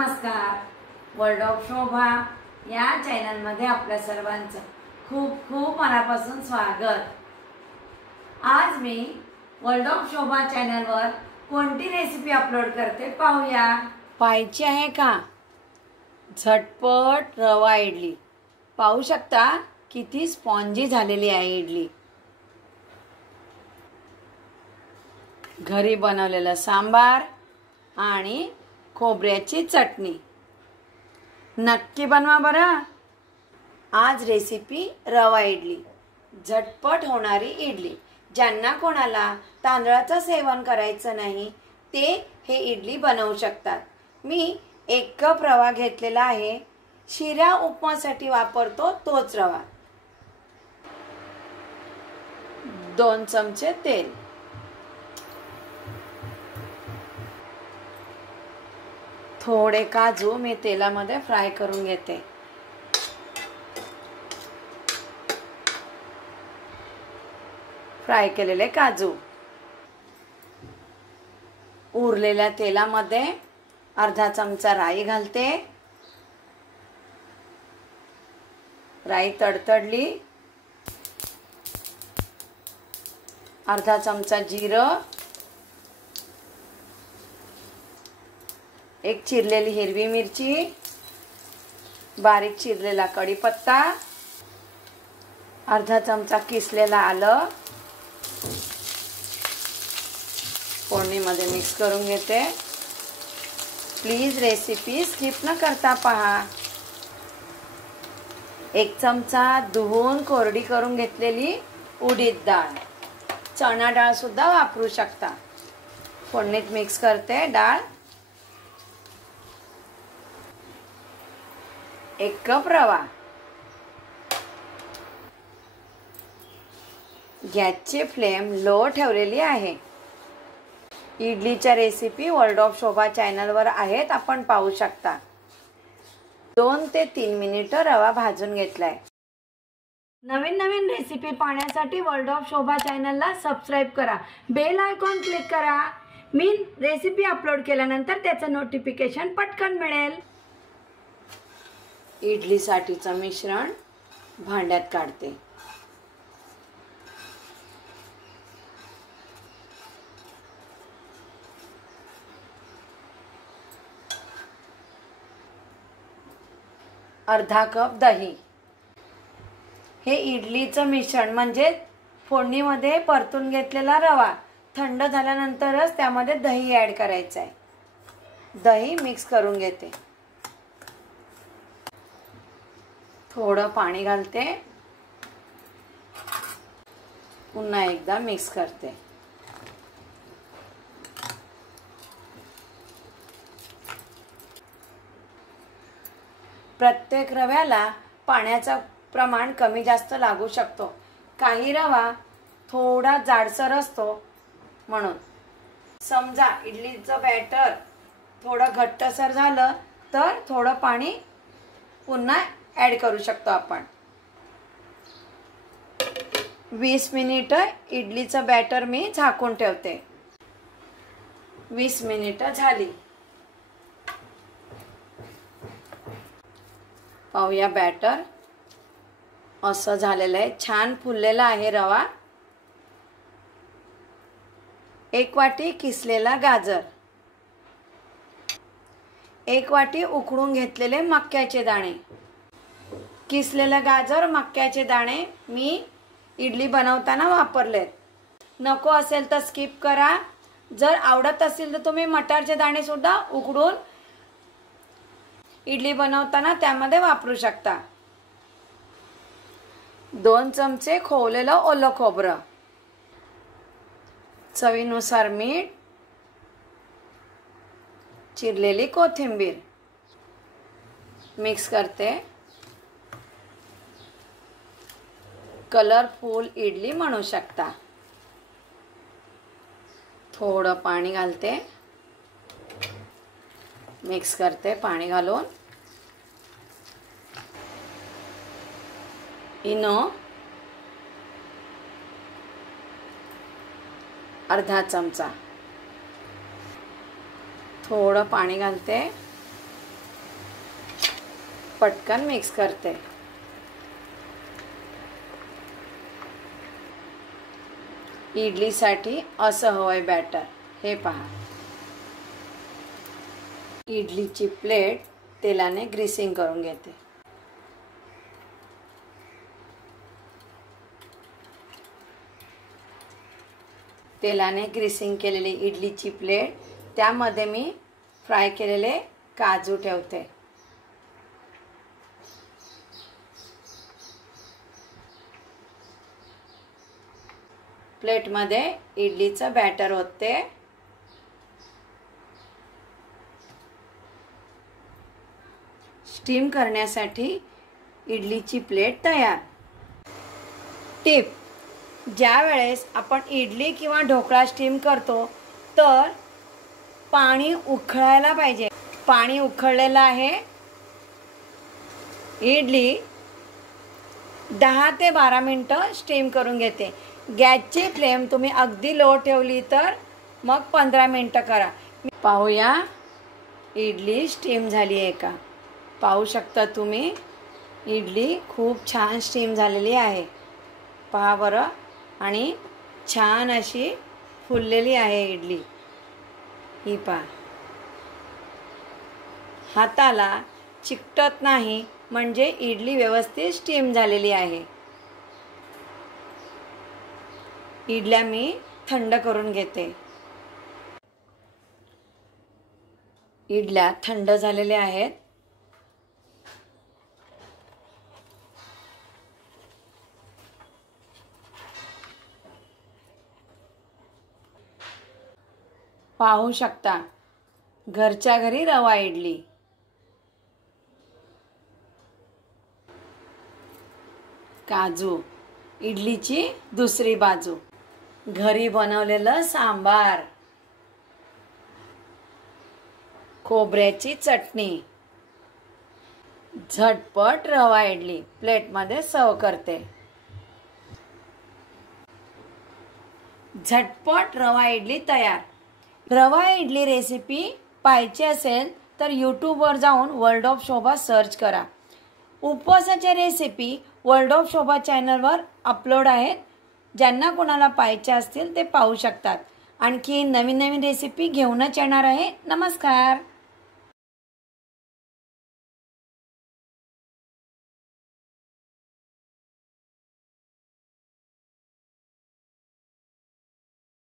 नमस्कार. World of शोभा या चॅनलमध्ये आपल्या सर्वांचं खूप खूप मनापासून स्वागत. आज मी वर्ल्ड ऑफ शोभा चॅनलवर कोणती रेसिपी अपलोड करते पाहूया. पाहायची आहे का? झटपट रवा इडली. पाहू शकता किती स्पॉन्जी झालेली आहे इडली. घरी बनवलेलं सांबार आणि खोबऱ्याची चटणी. नक्की बनवा बरं. आज रेसिपी रवा इडली. झटपट होणारी इडली. ज्यांना कोणाला तांदळाचं सेवन करायचं नाही ते हे इडली बनवू शकतात. मी 1 कप रवा घेतलेला आहे. शिरा उपमासाठी वापरतो तोच रवा. 2 चमचे तेल, थोडे काजू मी तेलामध्ये फ्राय करून घेते. फ्राय केलेले काजू. उरलेल्या तेलामध्ये अर्धा चमचा राई घालते. राई तडतडली. अर्धा चमचा जिरं, एक चिरलेली हिरवी मिरची, बारीक चिरलेला कढीपत्ता, अर्धा चमचा किसलेला आलं फोडणीमध्ये मिक्स करून घेते. प्लीज रेसिपी स्किप न करता पहा. 1 चमचा धुवून कोरडी करून घेतलेली उडीद डाळ, चणा डाळ सुद्धा वापरू शकता. फोडणीत मिक्स करते डाळ. 1 कप रवा. गॅसची फ्लेम लो ठेवलेली आहे. इडलीच्या रेसिपी वर्ल्ड ऑफ शोभा चॅनलवर आहेत, आपण पाहू शकता. 2 ते 3 मिनिटं रवा भाजून घेतलाय. नवीन नवीन रेसिपी पाहण्यासाठी वर्ल्ड ऑफ शोभा चॅनलला सबस्क्राईब करा. बेल आयकॉन क्लिक करा. मी रेसिपी अपलोड केल्यानंतर त्याचं नोटिफिकेशन पटकन मिळेल. इडलीसाठीचं मिश्रण भांड्यात काढते. अर्धा कप दही. हे इडलीचं मिश्रण म्हणजे फोडणीमध्ये परतून घेतलेला रवा थंड झाल्यानंतरच त्यामध्ये दही ॲड करायचं आहे. दही मिक्स करून घेते. थोडं पाणी घालते. पुन्हा एकदा मिक्स करते. प्रत्येक रव्याला पाण्याचं प्रमाण कमी जास्त लागू शकतो. काही रवा थोडा जाडसर असतो म्हणून. समजा इडलीचं बॅटर थोडं घट्टसर झालं तर थोडं पाणी पुन्हा ॲड करू शकतो आपण. 20 मिनिटं इडलीचं बॅटर मी झाकून ठेवते. 20 मिनिटं झाली. पाहूया बॅटर असं झालेलं आहे. छान फुललेला आहे रवा. 1 वाटी किसलेला गाजर, 1 वाटी उकडून घेतलेले मक्याचे दाणे. किसलेलं गाजर, मक्याचे दाणे मी इडली बनवताना वापरलेत. नको असेल तर स्किप करा. जर आवडत असेल तर तुम्ही मटारचे दाणे सुद्धा उकडून इडली बनवताना त्यामध्ये वापरू शकता. 2 चमचे खोवलेलं ओलं खोबरं, चवीनुसार मीठ, चिरलेली कोथिंबीर. मिक्स करते. कलरफुल इडली म्हणू शकता. थोडं पाणी घालते. मिक्स करते पाणी घालून. इनो अर्धा चमचा. थोडं पाणी घालते. पटकन मिक्स करते। इडलीसाठी असं हवंय बॅटर, हे पहा। इडलीची प्लेट तेलाने ग्रीसिंग करून घेते। तेलाने ग्रीसिंग केलेली इडलीची प्लेट, त्यामध्ये मी फ्राय केलेले काजू ठेवते। प्लेटमध्ये इडलीचं बॅटर ओतते। स्टीम करण्यासाठी इडलीची प्लेट तयार। टिप: ज्या वेळेस आपण इडली किंवा ढोकळा स्टीम करतो तर पाणी उकळायला पाहिजे। पाणी उकळलेलं आहे। इडली 10 ते 12 मिनिटं स्टीम करून घेते। गॅसची फ्लेम तुम्ही अगदी लो ठेवली तर मग 15 मिनिटं करा। पाहूया इडली स्टीम झाली आहे का। पाहू शकता तुम्ही, इडली खूप छान स्टीम झालेली आहे। पहा बरं, आणि छान अशी फुललेली आहे इडली। ही पहा, हाताला चिकटत नाही, म्हणजे इडली व्यवस्थित स्टीम झालेली आहे। इडल्या मी थंड करून घेते। इडल्या थंड झालेल्या आहेत। पाहू शकता, घरच्या घरी रवा इडली। काजू, इडलीची दुसरी बाजू, घरी बनवलेलं सांबार, खोबऱ्याची चटणी, झटपट रवा इडली प्लेटमध्ये सर्व करते। झटपट रवा इडली तयार। रवा इडली रेसिपी पाहायची असेल तर यूट्यूबवर जाऊन वर्ल्ड ऑफ शोभा सर्च करा। उपवासाच्या रेसिपी वर्ल्ड ऑफ शोभा चॅनलवर अपलोड आहेत। ज्यांना कोणाला पाहायच्या असतील ते पाहू शकतात। आणखी नवीन नवीन रेसिपी घेऊनच येणार आहे। नमस्कार।